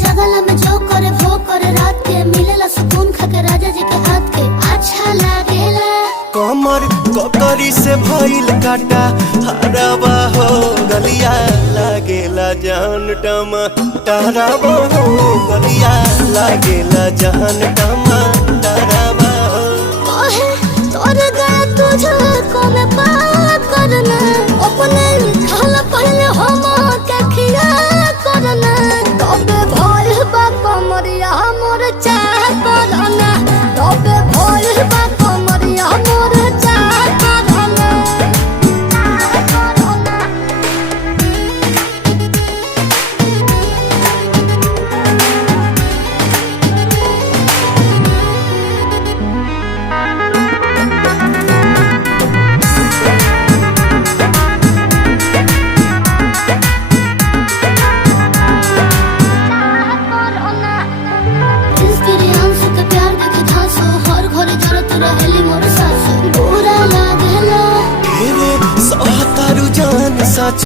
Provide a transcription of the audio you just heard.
जगला में जो करे वो करे, रात के मिलेला सुकून खाके राजा जी के हाथ के अच्छा लागेला। कमर ककरी से भइल काटा हराबा हो गलिया लागेला जान टमाटराबा हो गलिया लागेला जान टमाटराबा हो। कहे तोर गा तुझे को में पा करना, अपने लिखल पहले हम के खिया करना, तबे भइल बा कमरिया मोर चाह करना, तबे भइल बा कमरिया मोर चाह करना। रहेली मोर सासु बुरा लागेला, तेरे सहतारू जान सच